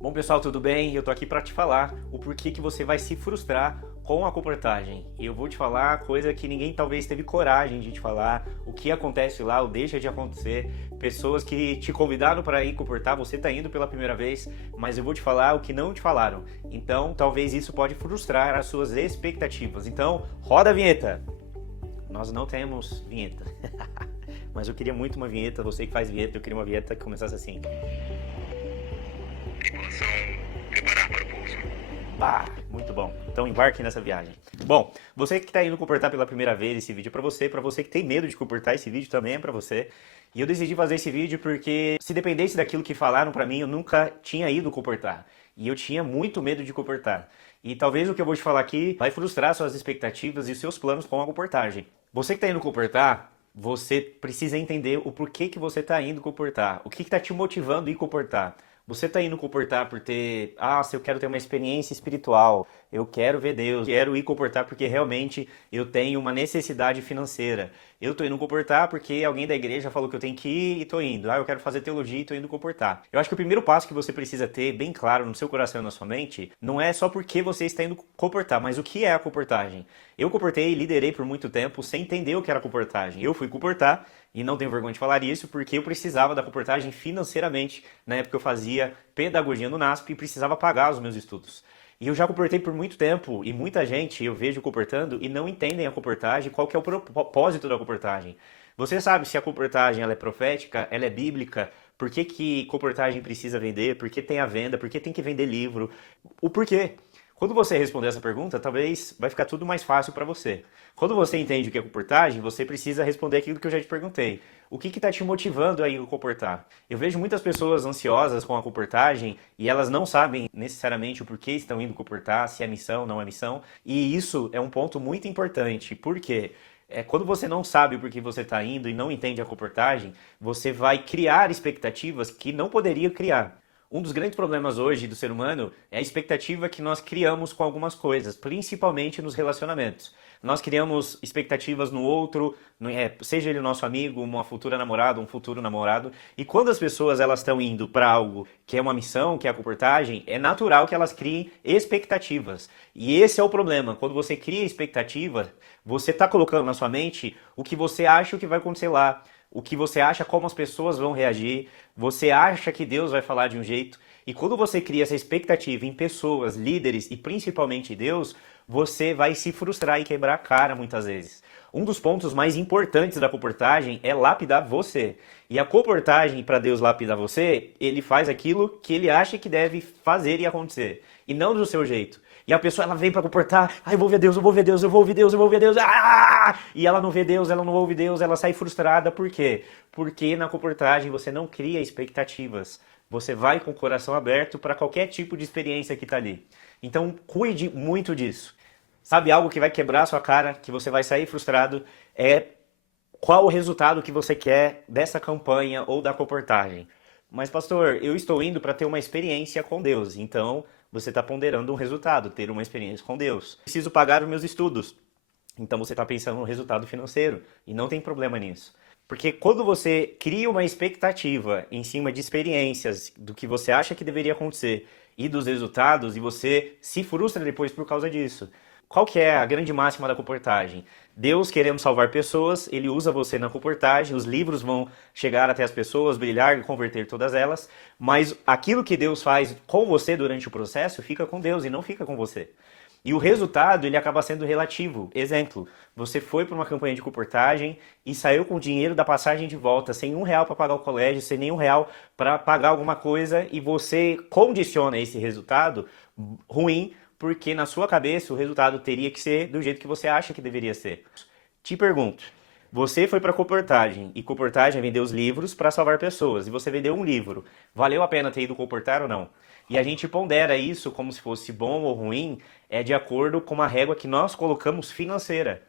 Bom pessoal, tudo bem? Eu tô aqui para te falar o porquê que você vai se frustrar com a comportagem. E eu vou te falar coisa que ninguém talvez teve coragem de te falar, o que acontece lá, ou deixa de acontecer, pessoas que te convidaram para ir comportar, você tá indo pela primeira vez, mas eu vou te falar o que não te falaram. Então, talvez isso pode frustrar as suas expectativas. Então, roda a vinheta. Nós não temos vinheta. Mas eu queria muito uma vinheta, você que faz vinheta, eu queria uma vinheta que começasse assim. Tripulação, preparar para o pouso. Bah, muito bom. Então embarque nessa viagem. Bom, você que está indo comportar pela primeira vez, esse vídeo é para você que tem medo de comportar, esse vídeo também é para você. E eu decidi fazer esse vídeo porque se dependesse daquilo que falaram para mim, eu nunca tinha ido comportar. E eu tinha muito medo de comportar. E talvez o que eu vou te falar aqui vai frustrar suas expectativas e os seus planos com a comportagem. Você que está indo comportar, você precisa entender o porquê que você está indo comportar. O que está te motivando a ir comportar. Você está indo comportar por ter, se eu quero ter uma experiência espiritual, eu quero ver Deus, quero ir comportar porque realmente eu tenho uma necessidade financeira. Eu estou indo comportar porque alguém da igreja falou que eu tenho que ir e estou indo. Eu quero fazer teologia e estou indo comportar. Eu acho que o primeiro passo que você precisa ter bem claro no seu coração e na sua mente, não é só porque você está indo comportar, mas o que é a comportagem. Eu comportei e liderei por muito tempo sem entender o que era comportagem. Eu fui comportar e não tenho vergonha de falar isso porque eu precisava da comportagem financeiramente. Na época eu fazia pedagogia no NASP e precisava pagar os meus estudos. E eu já comportei por muito tempo e muita gente eu vejo comportando e não entendem a comportagem, qual que é o propósito da comportagem. Você sabe se a comportagem ela é profética, ela é bíblica, por que que comportagem precisa vender, por que tem a venda, por que tem que vender livro, o porquê. Quando você responder essa pergunta, talvez vai ficar tudo mais fácil para você. Quando você entende o que é comportagem, você precisa responder aquilo que eu já te perguntei. O que está te motivando a ir comportar? Eu vejo muitas pessoas ansiosas com a comportagem e elas não sabem necessariamente o porquê estão indo comportar, se é missão, não é missão. E isso é um ponto muito importante. Por quê? Quando você não sabe o porquê você está indo e não entende a comportagem, você vai criar expectativas que não poderia criar. Um dos grandes problemas hoje do ser humano é a expectativa que nós criamos com algumas coisas, principalmente nos relacionamentos. Nós criamos expectativas no outro, seja ele nosso amigo, uma futura namorada, um futuro namorado, e quando as pessoas elas estão indo para algo que é uma missão, que é a comportagem, é natural que elas criem expectativas. E esse é o problema. Quando você cria expectativa, você está colocando na sua mente o que você acha que vai acontecer lá, o que você acha como as pessoas vão reagir, você acha que Deus vai falar de um jeito, e quando você cria essa expectativa em pessoas, líderes e principalmente Deus, você vai se frustrar e quebrar a cara muitas vezes. Um dos pontos mais importantes da comportagem é lapidar você. E a comportagem para Deus lapidar você, ele faz aquilo que ele acha que deve fazer e acontecer, e não do seu jeito. E a pessoa ela vem para comportar, eu vou ver Deus, eu vou ver Deus, eu vou ouvir Deus, eu vou ouvir Deus, e ela não vê Deus, ela não ouve Deus, ela sai frustrada, por quê? Porque na comportagem você não cria expectativas, você vai com o coração aberto para qualquer tipo de experiência que está ali. Então cuide muito disso. Sabe algo que vai quebrar a sua cara, que você vai sair frustrado, é qual o resultado que você quer dessa campanha ou da comportagem. Mas, pastor, eu estou indo para ter uma experiência com Deus. Então, você está ponderando um resultado, ter uma experiência com Deus. Preciso pagar os meus estudos. Então, você está pensando no resultado financeiro. E não tem problema nisso. Porque quando você cria uma expectativa em cima de experiências, do que você acha que deveria acontecer e dos resultados, e você se frustra depois por causa disso. Qual que é a grande máxima da comportagem? Deus querendo salvar pessoas, ele usa você na comportagem, os livros vão chegar até as pessoas, brilhar e converter todas elas, mas aquilo que Deus faz com você durante o processo fica com Deus e não fica com você. E o resultado ele acaba sendo relativo. Exemplo, você foi para uma campanha de comportagem e saiu com o dinheiro da passagem de volta, sem R$ 1 para pagar o colégio, sem nenhum real para pagar alguma coisa, e você condiciona esse resultado ruim porque na sua cabeça o resultado teria que ser do jeito que você acha que deveria ser. Te pergunto, você foi para comportagem e comportagem é vender os livros para salvar pessoas e você vendeu um livro. Valeu a pena ter ido comportar ou não? E a gente pondera isso como se fosse bom ou ruim, de acordo com uma régua que nós colocamos financeira.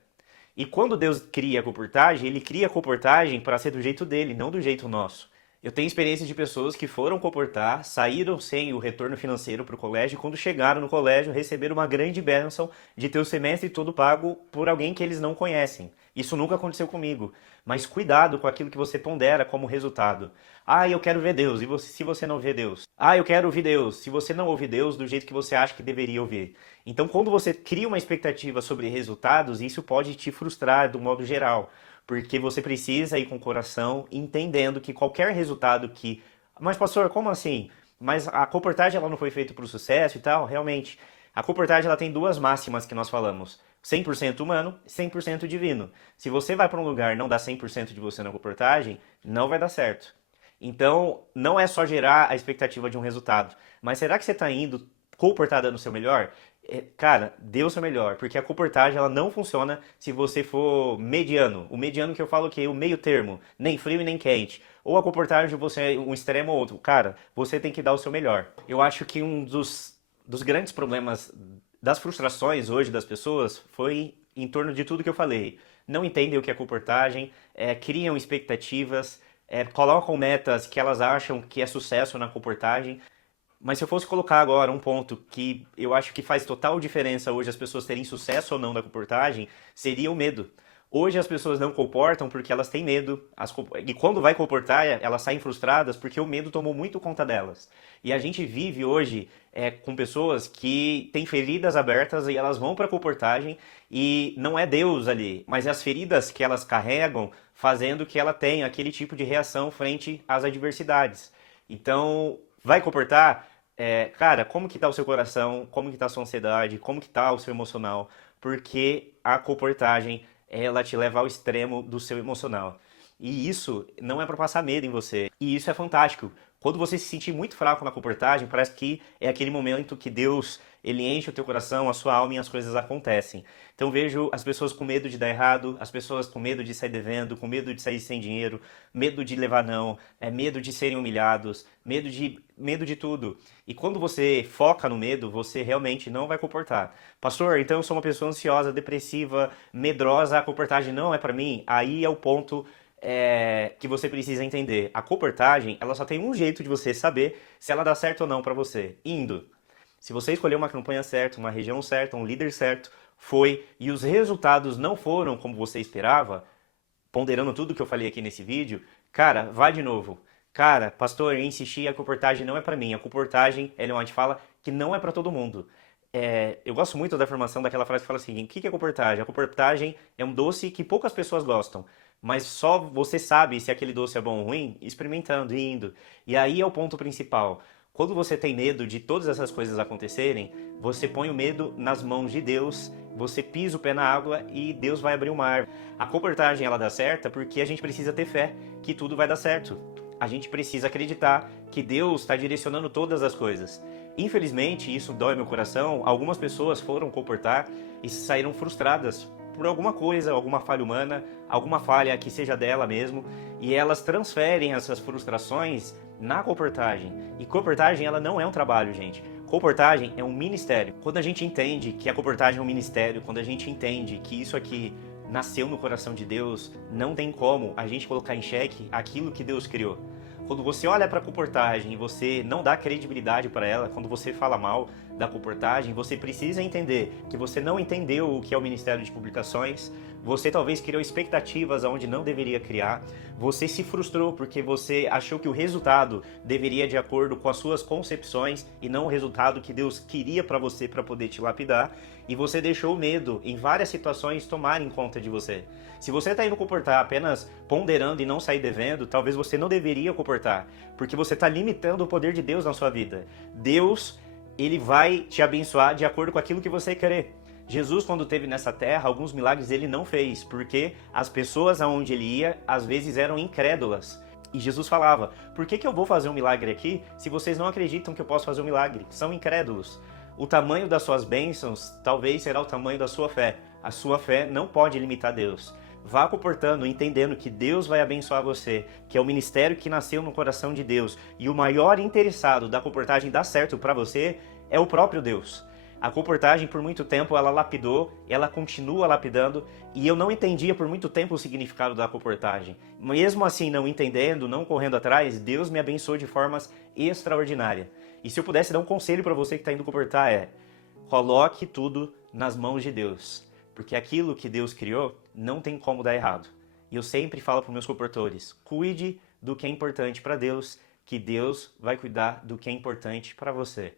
E quando Deus cria a comportagem, ele cria a comportagem para ser do jeito dele, não do jeito nosso. Eu tenho experiência de pessoas que foram comportar, saíram sem o retorno financeiro para o colégio e quando chegaram no colégio receberam uma grande bênção de ter o semestre todo pago por alguém que eles não conhecem. Isso nunca aconteceu comigo, mas cuidado com aquilo que você pondera como resultado. Ah, eu quero ver Deus, se você não vê Deus? Ah, eu quero ouvir Deus, se você não ouve Deus do jeito que você acha que deveria ouvir. Então, quando você cria uma expectativa sobre resultados, isso pode te frustrar do modo geral. Porque você precisa ir com o coração entendendo que qualquer resultado que... Mas, pastor, como assim? Mas a comportagem ela não foi feita para o sucesso e tal? Realmente, a comportagem ela tem duas máximas que nós falamos. 100% humano, 100% divino. Se você vai para um lugar e não dá 100% de você na comportagem, não vai dar certo. Então, não é só gerar a expectativa de um resultado. Mas será que você está indo comportada no seu melhor? Cara, dê o seu melhor, porque a comportagem ela não funciona se você for mediano. O mediano que eu falo que é o meio termo, nem frio e nem quente. Ou a comportagem você é um extremo ou outro. Cara, você tem que dar o seu melhor. Eu acho que um dos grandes problemas das frustrações hoje das pessoas foi em torno de tudo que eu falei. Não entendem o que é comportagem, criam expectativas, colocam metas que elas acham que é sucesso na comportagem. Mas se eu fosse colocar agora um ponto que eu acho que faz total diferença hoje as pessoas terem sucesso ou não na comportagem, seria o medo. Hoje as pessoas não comportam porque elas têm medo, e quando vai comportar, elas saem frustradas porque o medo tomou muito conta delas. E a gente vive hoje com pessoas que têm feridas abertas e elas vão para a comportagem e não é Deus ali, mas é as feridas que elas carregam fazendo que ela tenha aquele tipo de reação frente às adversidades. Então, vai comportar? Cara, como que tá o seu coração? Como que tá a sua ansiedade? Como que tá o seu emocional? Porque a comportagem, ela te leva ao extremo do seu emocional. E isso não é para passar medo em você. E isso é fantástico. Quando você se sentir muito fraco na comportagem, parece que é aquele momento que Deus, ele enche o teu coração, a sua alma e as coisas acontecem. Então vejo as pessoas com medo de dar errado, as pessoas com medo de sair devendo, com medo de sair sem dinheiro, medo de levar não, medo de serem humilhados, medo de tudo. E quando você foca no medo, você realmente não vai comportar. Pastor, então eu sou uma pessoa ansiosa, depressiva, medrosa, a comportagem não é para mim? Aí é o ponto que você precisa entender. A comportagem, ela só tem um jeito de você saber se ela dá certo ou não para você. Indo. Se você escolher uma campanha certa, uma região certa, um líder certo, foi, e os resultados não foram como você esperava, ponderando tudo que eu falei aqui nesse vídeo, cara, vai de novo. Cara, pastor, eu insisti, a comportagem não é para mim. A comportagem, Ellen White fala que não é para todo mundo. Eu gosto muito da afirmação daquela frase que fala assim, o que é comportagem? A comportagem é um doce que poucas pessoas gostam, mas só você sabe se aquele doce é bom ou ruim experimentando e indo. E aí é o ponto principal. Quando você tem medo de todas essas coisas acontecerem, você põe o medo nas mãos de Deus, você pisa o pé na água e Deus vai abrir o mar. A comportagem ela dá certo porque a gente precisa ter fé que tudo vai dar certo. A gente precisa acreditar que Deus está direcionando todas as coisas. Infelizmente, isso dói meu coração, algumas pessoas foram comportar e saíram frustradas por alguma coisa, alguma falha humana, alguma falha que seja dela mesmo, e elas transferem essas frustrações na comportagem. E comportagem, ela não é um trabalho, gente. Comportagem é um ministério. Quando a gente entende que a comportagem é um ministério, quando a gente entende que isso aqui nasceu no coração de Deus, não tem como a gente colocar em xeque aquilo que Deus criou. Quando você olha para a comportagem e você não dá credibilidade para ela, quando você fala mal da comportagem, você precisa entender que você não entendeu o que é o Ministério de Publicações, você talvez criou expectativas onde não deveria criar, você se frustrou porque você achou que o resultado deveria de acordo com as suas concepções e não o resultado que Deus queria para você para poder te lapidar, e você deixou o medo em várias situações tomarem conta de você. Se você está indo comportar apenas ponderando e não sair devendo, talvez você não deveria comportar, porque você está limitando o poder de Deus na sua vida. Deus, ele vai te abençoar de acordo com aquilo que você querer. Jesus, quando esteve nessa terra, alguns milagres ele não fez, porque as pessoas aonde ele ia, às vezes eram incrédulas. E Jesus falava, por que eu vou fazer um milagre aqui se vocês não acreditam que eu posso fazer um milagre? São incrédulos. O tamanho das suas bênçãos talvez será o tamanho da sua fé. A sua fé não pode limitar Deus. Vá comportando, entendendo que Deus vai abençoar você, que é o ministério que nasceu no coração de Deus. E o maior interessado da comportagem dar certo para você é o próprio Deus. A colportagem, por muito tempo, ela lapidou, ela continua lapidando, e eu não entendia por muito tempo o significado da colportagem. Mesmo assim, não entendendo, não correndo atrás, Deus me abençoou de formas extraordinárias. E se eu pudesse dar um conselho para você que está indo colportar coloque tudo nas mãos de Deus, porque aquilo que Deus criou não tem como dar errado. E eu sempre falo para os meus colportores, cuide do que é importante para Deus, que Deus vai cuidar do que é importante para você.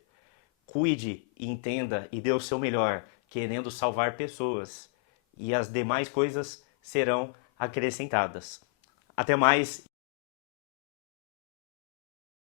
Cuide e entenda e dê o seu melhor, querendo salvar pessoas. E as demais coisas serão acrescentadas. Até mais.